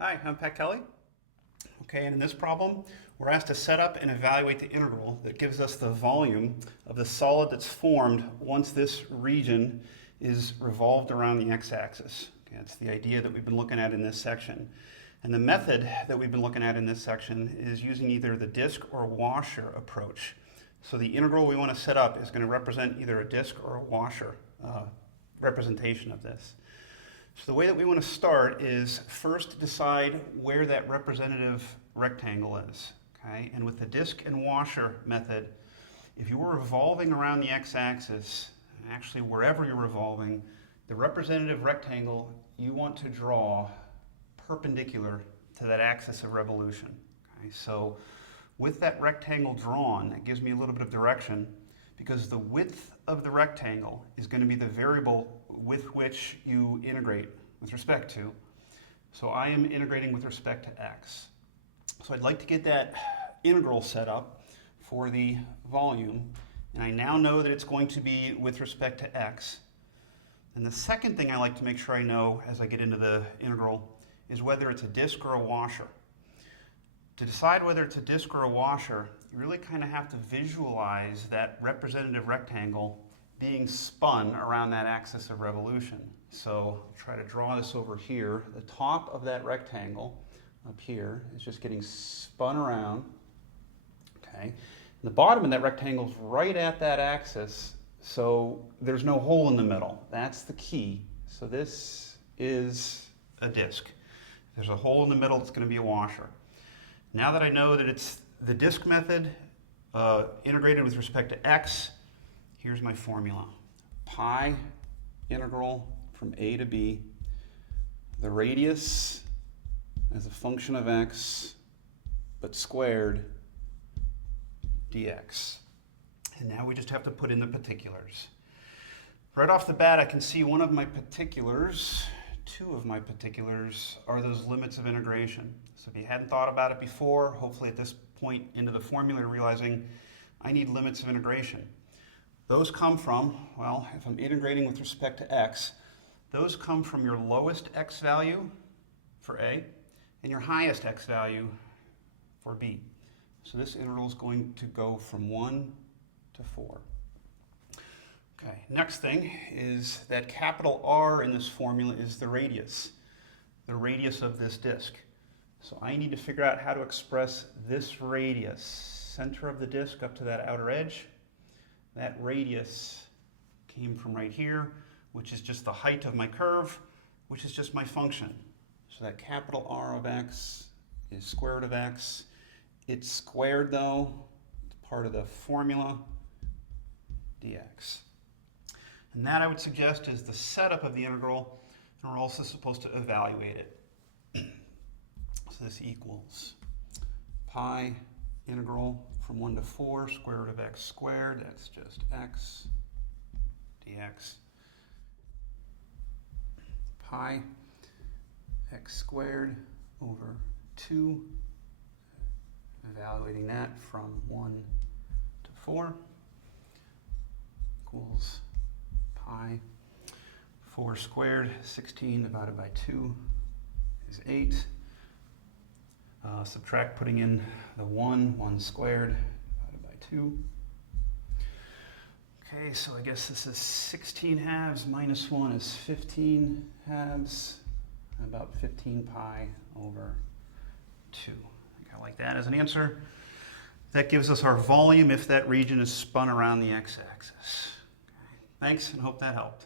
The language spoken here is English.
Hi, I'm Pat Kelly. Okay, and in this problem, we're asked to set up and evaluate the integral that gives us the volume of the solid that's formed once this region is revolved around the x-axis. Okay, that's the idea that we've been looking at in this section. And the method that we've been looking at in this section is using either the disk or washer approach. So the integral we want to set up is going to represent either a disk or a washer representation of this. So the way that we want to start is first decide where that representative rectangle is. Okay? And with the disk and washer method, if you were revolving around the x-axis, actually wherever you're revolving, the representative rectangle you want to draw perpendicular to that axis of revolution. Okay? So with that rectangle drawn, it gives me a little bit of direction because the width of the rectangle is going to be the variable with which you integrate with respect to. So I am integrating with respect to x. So I'd like to get that integral set up for the volume, and I now know that it's going to be with respect to x. And the second thing I like to make sure I know as I get into the integral is whether it's a disk or a washer. To decide whether it's a disk or a washer, you really kind of have to visualize that representative rectangle being spun around that axis of revolution. So I'll try to draw this over here. The top of that rectangle up here is just getting spun around. Okay. And the bottom of that rectangle is right at that axis, so there's no hole in the middle. That's the key. So this is a disk. If there's a hole in the middle, it's going to be a washer. Now that I know that it's the disk method integrated with respect to x, here's my formula. Pi integral from a to b, the radius as a function of x, but squared dx. And now we just have to put in the particulars. Right off the bat, I can see one of my particulars, two of my particulars, are those limits of integration. So if you hadn't thought about it before, hopefully at this point into the formula you're realizing I need limits of integration. Those come from, well, if I'm integrating with respect to x, those come from your lowest x value for a and your highest x value for b. So this integral is going to go from 1 to 4. Okay, next thing is that capital R in this formula is the radius of this disk. So I need to figure out how to express this radius, center of the disk up to that outer edge. That radius came from right here, which is just the height of my curve, which is just my function. So that capital R of x is square root of x. It's squared though, it's part of the formula, dx. And that I would suggest is the setup of the integral, and we're also supposed to evaluate it. So this equals pi integral from 1 to 4, square root of x squared, that's just x dx. Pi x squared over 2, evaluating that from 1 to 4, equals pi 4 squared, 16 divided by 2 is 8. Subtract putting in the 1 squared divided by 2. Okay, so I guess this is 16 halves minus 1 is 15 halves, about 15 pi over 2. I think I like that as an answer. That gives us our volume if that region is spun around the x-axis. Okay. Thanks, and hope that helped.